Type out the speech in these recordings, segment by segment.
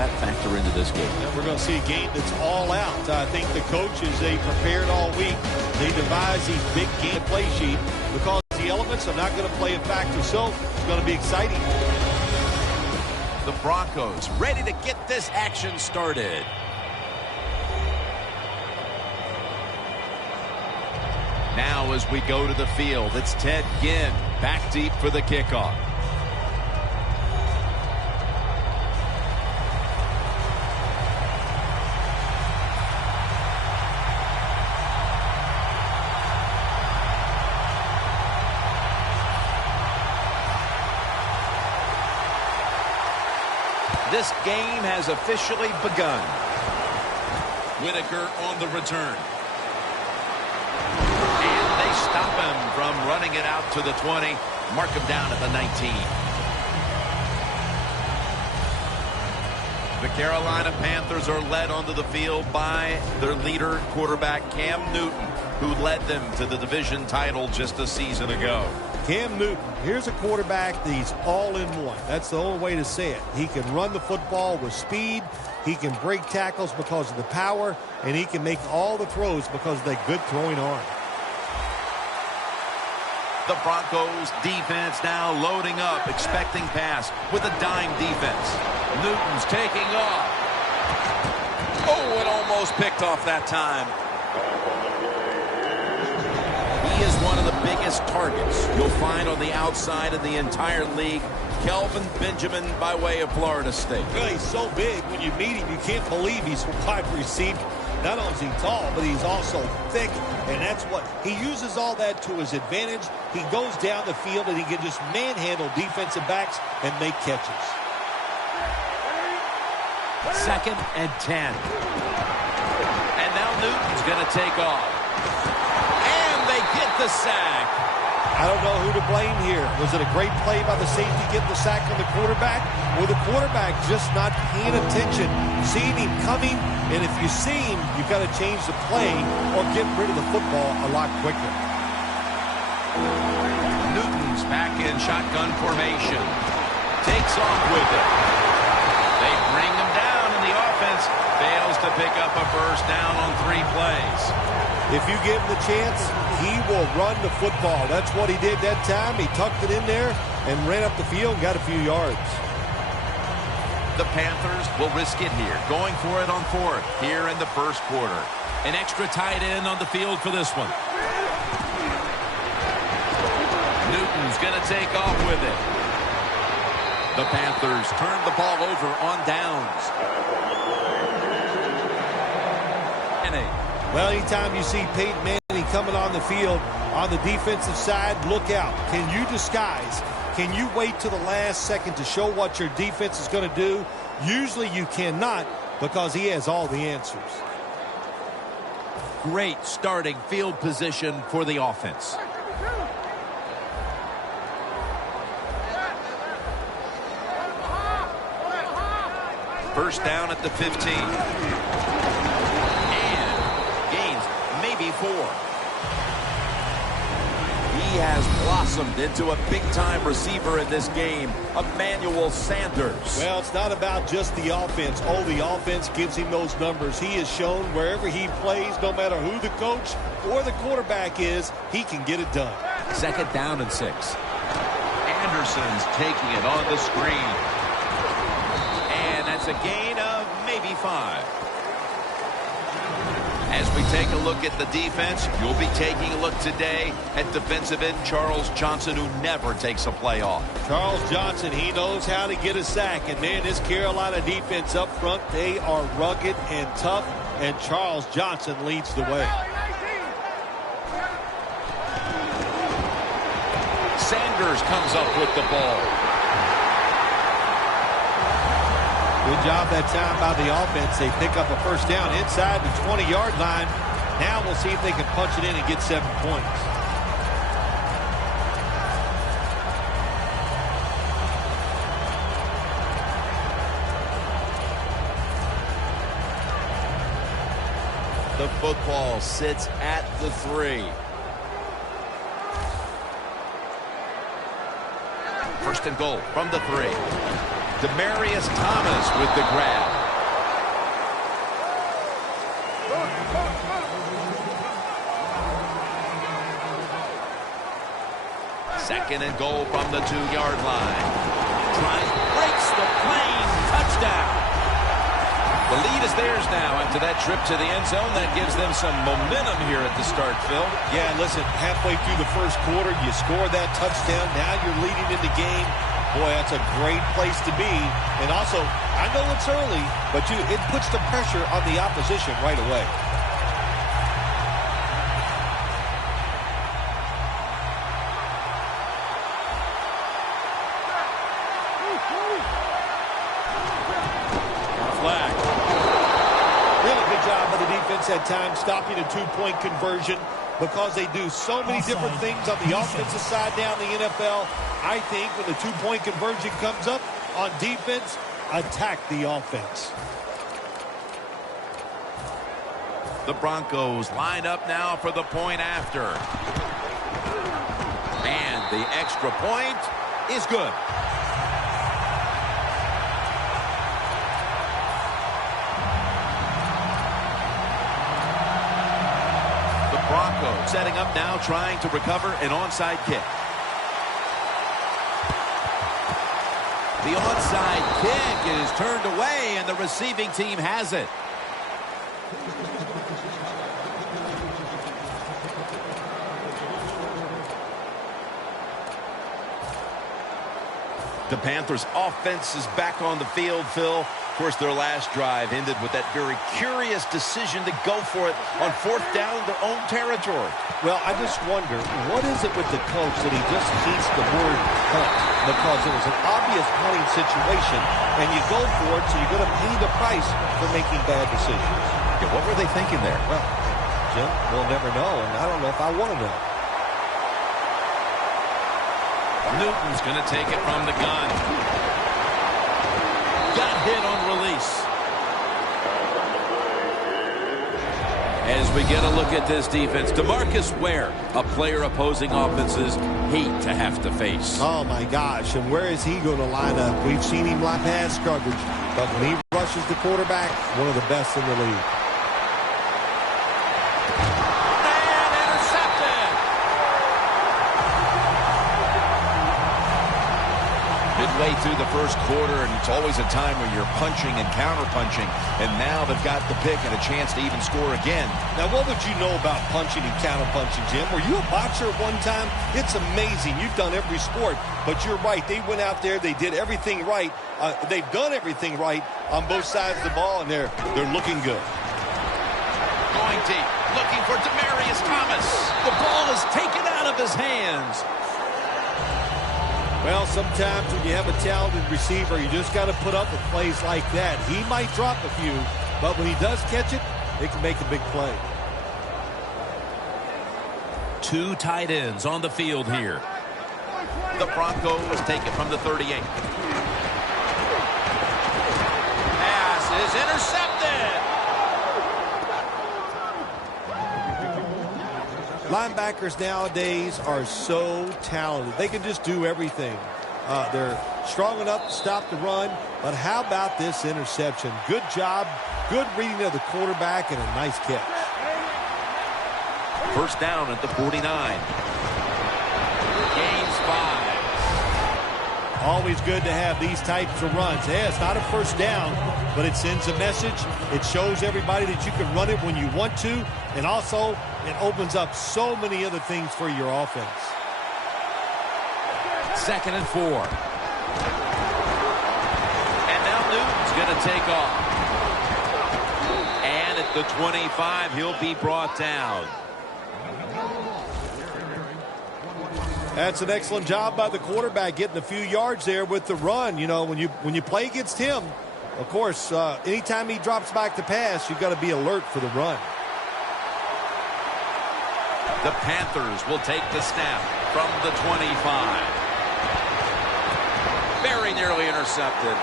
that factor into this game? And we're going to see a game that's all out. I think the coaches, they prepared all week. They devised these big game play sheet because the elements are not going to play a factor. So it's going to be exciting. The Broncos ready to get this action started. Now as we go to the field, it's Ted Ginn back deep for the kickoff. This game has officially begun. Whitaker on the return. And they stop him from running it out to the 20. Mark him down at the 19. The Carolina Panthers are led onto the field by their leader, quarterback Cam Newton, who led them to the division title just a season ago. Cam Newton, here's a quarterback that he's all in one. That's the only way to say it. He can run the football with speed. He can break tackles because of the power. And he can make all the throws because of that good throwing arm. The Broncos defense now loading up, expecting pass with a dime defense. Newton's taking off. Oh, it almost picked off that time. He is one of the biggest targets you'll find on the outside of the entire league. Kelvin Benjamin by way of Florida State. Well, he's so big. When you meet him, you can't believe he's a wide receiver. Not only is he tall, but he's also thick, and that's what he uses all that to his advantage. He goes down the field, and he can just manhandle defensive backs and make catches. 2nd and 10. And now Newton's going to take off. And they get the sack. I don't know who to blame here. Was it a great play by the safety getting the sack on the quarterback? Or the quarterback just not paying attention, seeing him coming? And if you see him, you've got to change the play or get rid of the football a lot quicker. Newton's back in shotgun formation. Takes off with it. They bring him down, and the offense fails to pick up a first down on 3 plays. If you give him the chance, he will run the football. That's what he did that time. He tucked it in there and ran up the field and got a few yards. The Panthers will risk it here, going for it on 4th here in the first quarter. An extra tight end on the field for this one. Newton's going to take off with it. The Panthers turn the ball over on downs. Well, anytime you see Peyton Manning coming on the field on the defensive side, look out. Can you disguise? Can you wait till the last second to show what your defense is going to do? Usually you cannot because he has all the answers. Great starting field position for the offense. First down at the 15. 4. He has blossomed into a big-time receiver in this game, Emmanuel Sanders. Well, it's not about just the offense. Oh, the offense gives him those numbers. He has shown wherever he plays, no matter who the coach or the quarterback is, he can get it done. 2nd down and 6. Anderson's taking it on the screen. And that's a gain of maybe 5. As we take a look at the defense, you'll be taking a look today at defensive end Charles Johnson, who never takes a play off. Charles Johnson, he knows how to get a sack. And, man, this Carolina defense up front, they are rugged and tough. And Charles Johnson leads the way. Sanders comes up with the ball. Good job that time by the offense. They pick up a first down inside the 20-yard line. Now we'll see if they can punch it in and get 7 points. The football sits at the 3. First and goal from the 3. Demaryius Thomas with the grab. 2nd and goal from the 2-yard line. Trying, breaks the plane, touchdown. The lead is theirs now after that trip to the end zone. That gives them some momentum here at the start, Phil. Yeah, listen, halfway through the first quarter, you score that touchdown. Now you're leading in the game. Boy, that's a great place to be. And also, I know it's early, but it puts the pressure on the opposition right away. Flag. Really good job by the defense at times stopping a 2-point conversion because they do so many different things on the offensive side down the NFL. I think when the 2-point conversion comes up on defense, attack the offense. The Broncos line up now for the point after. And the extra point is good. The Broncos setting up now, trying to recover an onside kick. The onside kick is turned away, and the receiving team has it. The Panthers' offense is back on the field, Phil. Of course, their last drive ended with that very curious decision to go for it on 4th down in their own territory. Well, I just wonder, what is it with the coach that he just hates the word punt? Because it was an obvious punting situation, and you go for it, so you're going to pay the price for making bad decisions. Yeah, what were they thinking there? Well, Jim, we'll never know, and I don't know if I want to know. Newton's going to take it from the gun. Got hit on release. As we get a look at this defense, DeMarcus Ware, a player opposing offenses hate to have to face. Oh, my gosh, and where is he going to line up? We've seen him line pass coverage, but when he rushes the quarterback, one of the best in the league. Midway through the first quarter, and it's always a time where you're punching and counter-punching, and now they've got the pick and a chance to even score again. Now, what would you know about punching and counter-punching, Jim? Were you a boxer at one time? It's amazing. You've done every sport, but you're right. They went out there. They did everything right. They've done everything right on both sides of the ball, and they're looking good. Going deep, looking for Demaryius Thomas. The ball is taken out of his hands. Well, sometimes when you have a talented receiver, you just got to put up with plays like that. He might drop a few, but when he does catch it, it can make a big play. 2 tight ends on the field here. The Broncos take it from the 38. Pass is intercepted. Linebackers nowadays are so talented. They can just do everything. They're strong enough to stop the run, but how about this interception? Good job, good reading of the quarterback, and a nice catch. First down at the 49. Gains 5. Always good to have these types of runs. Yeah, it's not a first down, but it sends a message. It shows everybody that you can run it when you want to, and also it opens up so many other things for your offense. 2nd and 4. And now Newton's going to take off. And at the 25, he'll be brought down. That's an excellent job by the quarterback, getting a few yards there with the run. You know, when you play against him, of course, anytime he drops back to pass, you've got to be alert for the run. The Panthers will take the snap from the 25. Very nearly intercepted.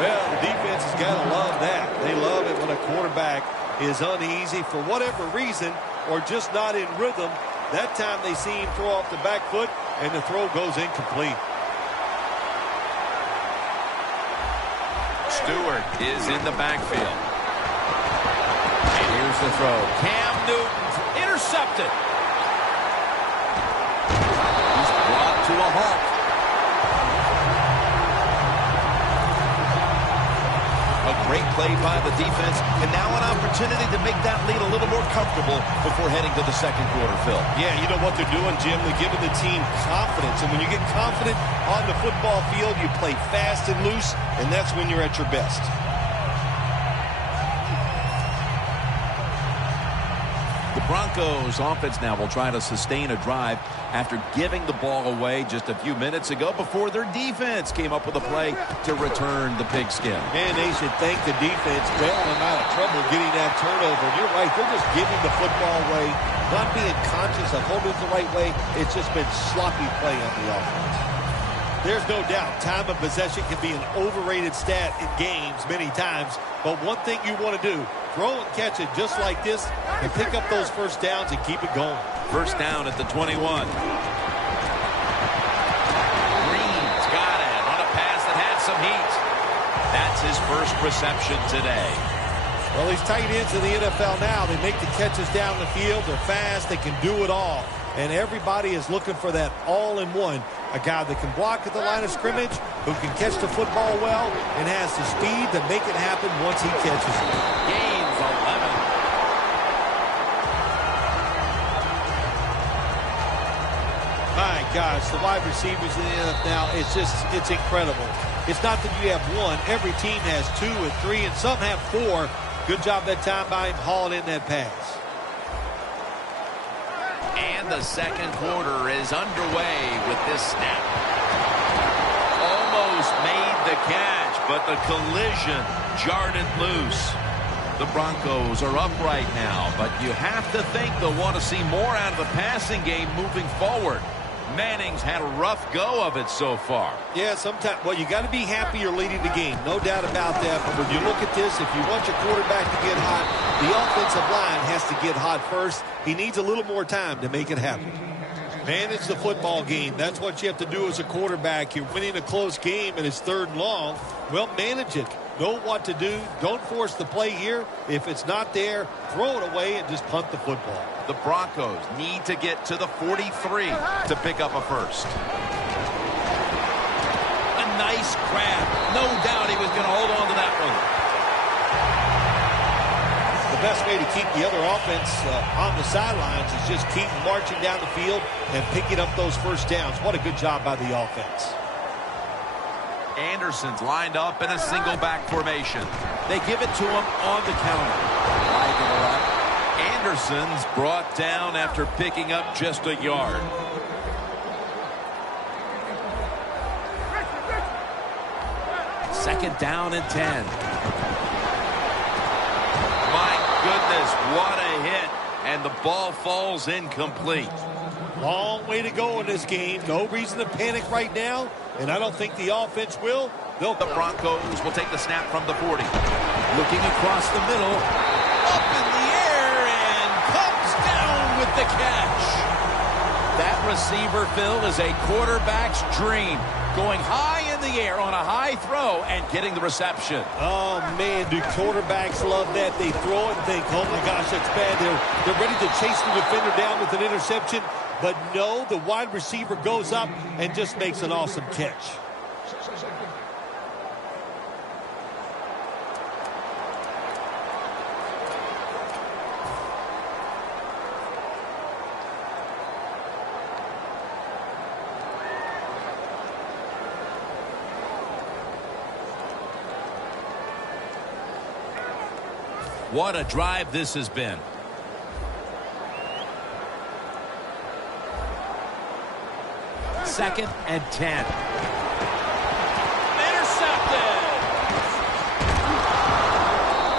Well, the defense has got to love that. They love it when a quarterback is uneasy for whatever reason or just not in rhythm. That time they see him throw off the back foot, and the throw goes incomplete. Stewart is in the backfield. And here's the throw. Cam Newton intercepted. Great play by the defense, and now an opportunity to make that lead a little more comfortable before heading to the second quarter, Phil. Yeah, you know what they're doing, Jim? They're giving the team confidence, and when you get confident on the football field, you play fast and loose, and that's when you're at your best. The Broncos offense now will try to sustain a drive after giving the ball away just a few minutes ago before their defense came up with a play to return the pigskin. Man, they should thank the defense bailing them out of trouble getting that turnover. And you're right, they're just giving the football away, not being conscious of holding it the right way. It's just been sloppy play on the offense. There's no doubt time of possession can be an overrated stat in games many times, but one thing you want to do, throw and catch it just like this and pick up those first downs and keep it going. First down at the 21. Green's got it on a pass that had some heat. That's his first reception today. Well, these tight ends in the NFL now, they make the catches down the field. They're fast. They can do it all. And everybody is looking for that all-in-one. A guy that can block at the line of scrimmage, who can catch the football well, and has the speed to make it happen once he catches it. Gains 11. My gosh, the wide receivers in the NFL now, it's incredible. It's not that you have one. Every team has 2 and 3, and some have 4. Good job that time by him hauling in that pass. And the second quarter is underway with this snap. Almost made the catch, but the collision jarred it loose. The Broncos are up right now, but you have to think they'll want to see more out of the passing game moving forward. Manning's had a rough go of it so far. Yeah, sometimes, well, you got to be happy you're leading the game. No doubt about that. But when you look at this, if you want your quarterback to get hot, the offensive line has to get hot first. He needs a little more time to make it happen. Manage the football game. That's what you have to do as a quarterback. You're winning a close game and it's 3rd and long. Well, manage it. Know what to do. Don't force the play here. If it's not there, throw it away and just punt the football. The Broncos need to get to the 43 to pick up a first. A nice grab. No doubt he was going to hold on to that one. The best way to keep the other offense on the sidelines is just keep marching down the field and picking up those first downs. What a good job by the offense. Anderson's lined up in a single back formation. They give it to him on the counter. Wide to the left. Anderson's brought down after picking up just a yard. Second down and 10. My goodness, what a hit. And the ball falls incomplete. Long way to go in this game. No reason to panic right now. And I don't think the offense will. The Broncos will take the snap from the 40. Looking across the middle. Up in the air and comes down with the catch. That receiver, Phil, is a quarterback's dream. Going high in the air on a high throw and getting the reception. Oh, man, do quarterbacks love that? They throw it and think, oh, my gosh, that's bad. They're ready to chase the defender down with an interception. But no, the wide receiver goes up and just makes an awesome catch. What a drive this has been. Second and 10. Intercepted.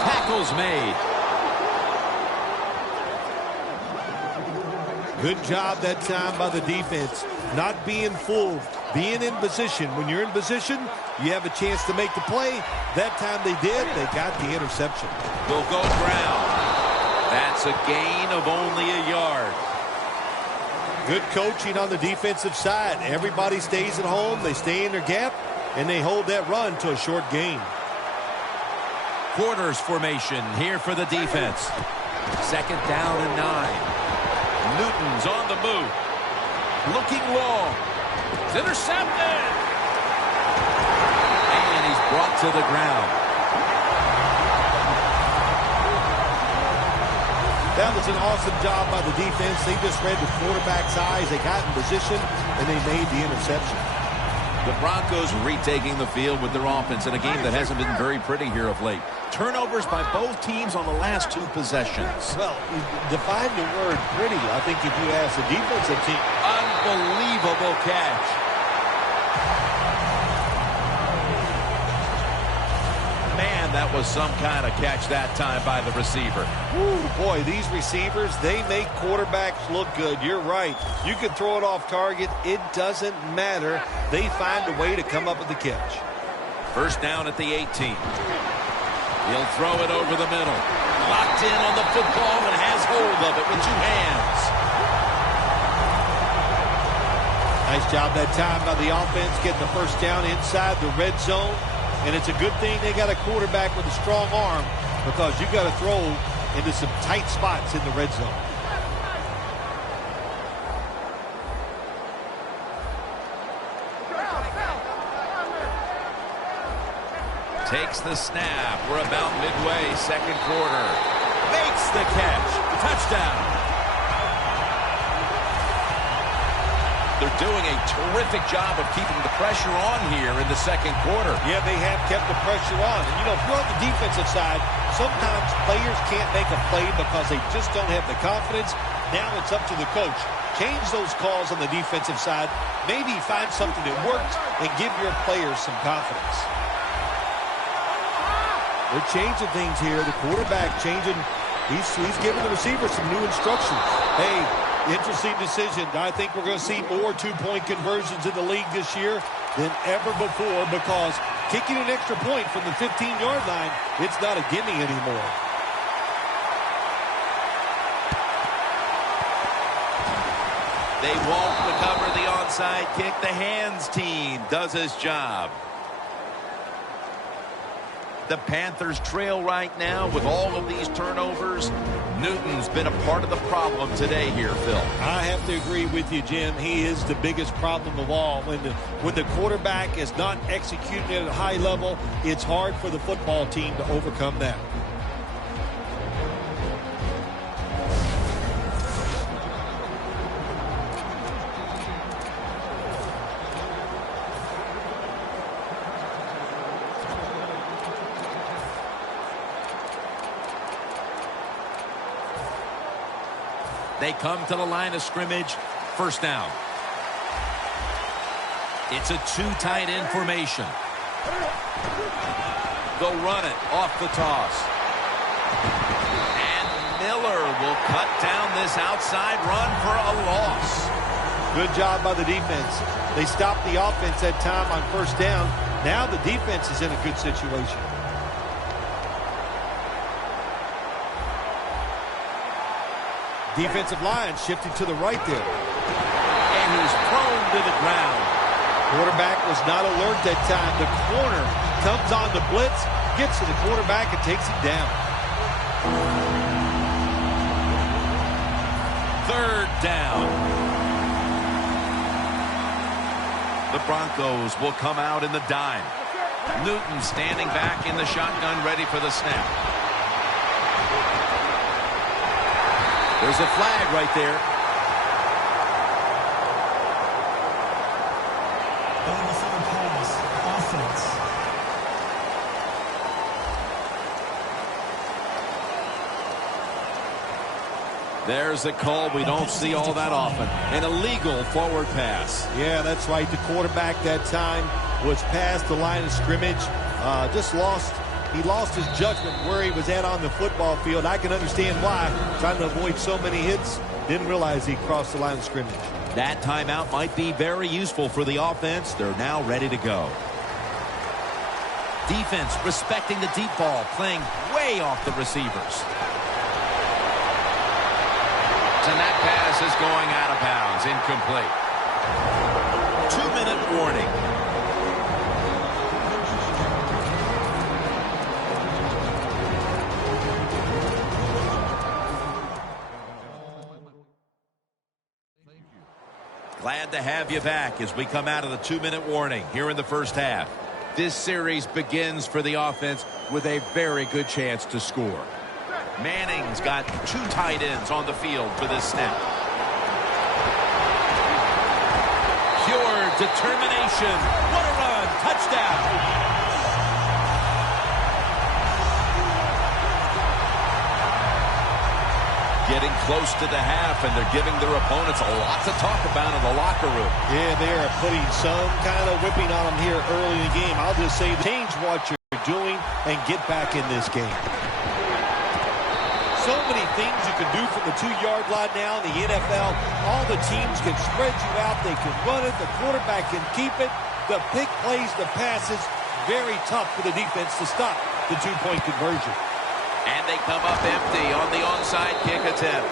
Tackles made. Good job that time by the defense. Not being fooled. Being in position. When you're in position, you have a chance to make the play. That time they did. They got the interception. Will go ground. That's a gain of only a yard. Good coaching on the defensive side. Everybody stays at home. They stay in their gap, and they hold that run to a short gain. Quarters formation here for the defense. Second down and 9. Newton's on the move. Looking long. It's intercepted. And he's brought to the ground. That was an awesome job by the defense. They just read the quarterback's eyes. They got in position, and they made the interception. The Broncos retaking the field with their offense in a game that hasn't been very pretty here of late. Turnovers by both teams on the last two possessions. Well, define the word pretty. I think if you ask the defensive team. Unbelievable catch. Man, that was some kind of catch that time by the receiver. Woo, boy, these receivers, they make quarterbacks look good. You're right. You can throw it off target. It doesn't matter. They find a way to come up with the catch. First down at the 18. He'll throw it over the middle. Locked in on the football and has hold of it with two hands. Nice job that time by the offense getting the first down inside the red zone. And it's a good thing they got a quarterback with a strong arm, because you got to throw into some tight spots in the red zone. Takes the snap. We're about midway, second quarter. Makes the catch. Touchdown. They're doing a terrific job of keeping the pressure on here in the second quarter. Yeah, they have kept the pressure on. And, you know, if you're on the defensive side, sometimes players can't make a play because they just don't have the confidence. Now it's up to the coach. Change those calls on the defensive side. Maybe find something that works and give your players some confidence. They're changing things here. The quarterback changing. He's giving the receiver some new instructions. Hey, interesting decision. I think we're going to see more two-point conversions in the league this year than ever before, because kicking an extra point from the 15-yard line, it's not a gimme anymore. They won't recover the onside kick. The hands team does his job. The Panthers trail right now with all of these turnovers. Newton's been a part of the problem today here, Phil. I have to agree with you, Jim. He is the biggest problem of all. When the quarterback is not executing at a high level, it's hard for the football team to overcome that. They come to the line of scrimmage. First down. It's a two-tight end formation. They'll run it off the toss. And Miller will cut down this outside run for a loss. Good job by the defense. They stopped the offense that time on first down. Now the defense is in a good situation. Defensive line shifting to the right there. And he's prone to the ground. Quarterback was not alert that time. The corner comes on the blitz, gets to the quarterback, and takes him down. Third down. The Broncos will come out in the dime. Newton standing back in the shotgun, ready for the snap. There's a flag right there. Offense. There's a call we don't see all that often. An illegal forward pass. Yeah, that's right. The quarterback that time was past the line of scrimmage. He lost his judgment where he was at on the football field. I can understand why. Trying to avoid so many hits. Didn't realize he crossed the line of scrimmage. That timeout might be very useful for the offense. They're now ready to go. Defense respecting the deep ball, playing way off the receivers. And that pass is going out of bounds, incomplete. 2-minute warning. Glad to have you back as we come out of the 2-minute warning here in the first half. This series begins for the offense with a very good chance to score. Manning's got 2 tight ends on the field for this snap. Pure determination. What a run. Touchdown. Getting close to the half, and they're giving their opponents a lot to talk about in the locker room. Yeah, they are putting some kind of whipping on them here early in the game. I'll just say, change what you're doing and get back in this game. So many things you can do from the 2-yard line now in the NFL. All the teams can spread you out. They can run it. The quarterback can keep it. The pick plays, the passes, very tough for the defense to stop the 2-point conversion. And they come up empty on the onside kick attempt.